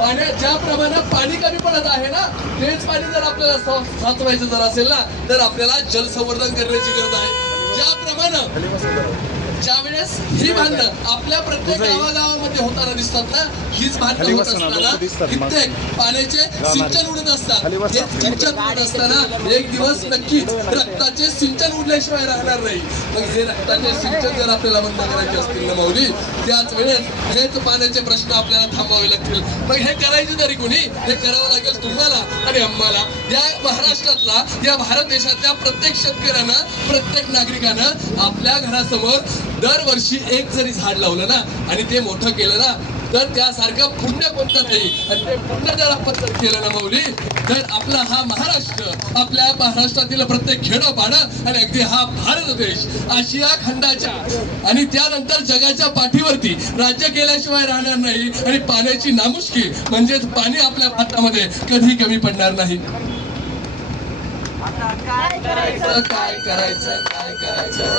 पाण्यात ज्या प्रमाणात पाणी कमी पडत आहे ना तेच पाणी जर आपल्याला साचवायचं जर असेल ना तर आपल्याला जलसंवर्धन करण्याची गरज आहे. ज्या प्रमाणात ज्यावेळेस ही भांडणं आपल्या प्रत्येक गावागावामध्ये होताना दिसतात ना हीच भांडणं खाली होत असताना. कित्येक पाण्याचे सिंचन उडत असतात. हे सिंचन उडत असताना एक दिवस नक्कीच रक्ताचे सिंचन उडल्याशिवाय राहणार नाही. मग हे रक्ताचे सिंचन जर आपल्याला बंद करायचे असतील ना माऊली त्याच वेळेस हेच पाण्याचे प्रश्न आपल्याला थांबवावे लागतील. मग हे करायचे तरी कोणी? हे करावं लागेल तुम्हाला आणि आम्हाला. या महाराष्ट्रातला या भारत देशातल्या प्रत्येक शेतकऱ्यानं प्रत्येक नागरिकानं आपल्या घरासमोर दरवर्षी एक जरी झाड लावलं ना आणि ते मोठं केलं ना तर त्यासारखं पुण्य कोणतं नाही आणि ते पुण्य जर आपण जर केलं ना मौली तर आपला हा महाराष्ट्र आपल्या महाराष्ट्रातील प्रत्येक खेडोपाडं आणि अगदी हा भारत देश आशिया खंडाच्या आणि त्यानंतर जगाच्या पाठीवरती राज्य केल्याशिवाय राहणार नाही आणि पाण्याची नामुष्की म्हणजेच पाणी आपल्या भारतामध्ये कधी कमी पडणार नाही. काय करायचं? काय करायचं? काय करायचं?